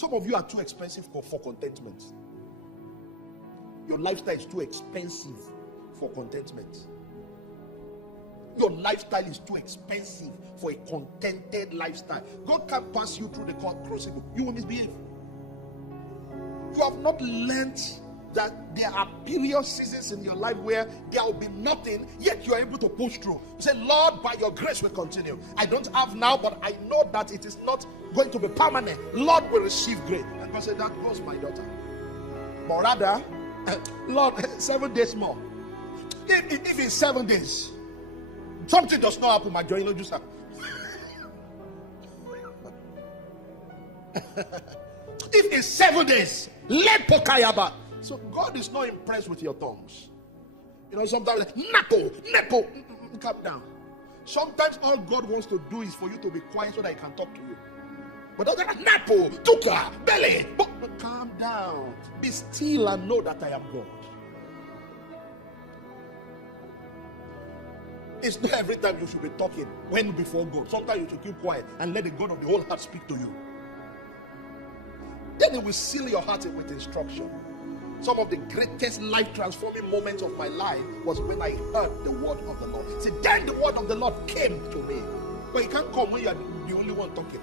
Some of you are too expensive for contentment. Your lifestyle is too expensive for contentment. Your lifestyle is too expensive for a contented lifestyle. God can't pass you through the crucible. You will misbehave. You have not learned that there are period seasons in your life where there will be nothing, yet you are able to push through. You say, Lord, by your grace will continue. I don't have now, but I know that it is not going to be permanent. Lord will receive grace. And God said, that goes, my daughter. But rather, Lord, 7 days more. If in 7 days, something does not happen, my joy, you just if in 7 days, let Pokayaba. So God is not impressed with your tongues. You know, sometimes Nepo, calm down. Sometimes all God wants to do is for you to be quiet so that He can talk to you. But other than Nepo, Tuka, Belly, but calm down. Be still and know that I am God. It's not every time you should be talking when before God. Sometimes you should keep quiet and let the God of the whole heart speak to you. Then He will seal your heart with instruction. Some of the greatest life transforming moments of my life was when I heard the word of the Lord. See, then the word of the Lord came to me. But it can't come when you are the only one talking.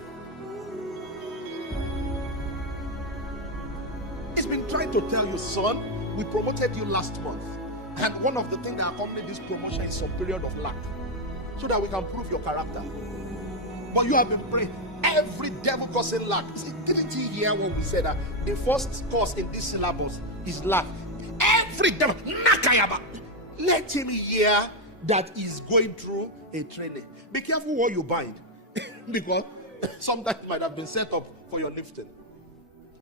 It's been trying to tell you, son, we promoted you last month. And one of the things that accompanied this promotion is some period of lack, so that we can prove your character. But you have been praying. Every devil causing lack. See, didn't you hear what we said? That the first cause in this syllabus is lack. Every devil, Nakayaba. Let him hear that he's going through a training. Be careful what you bind. Because sometimes it might have been set up for your lifting.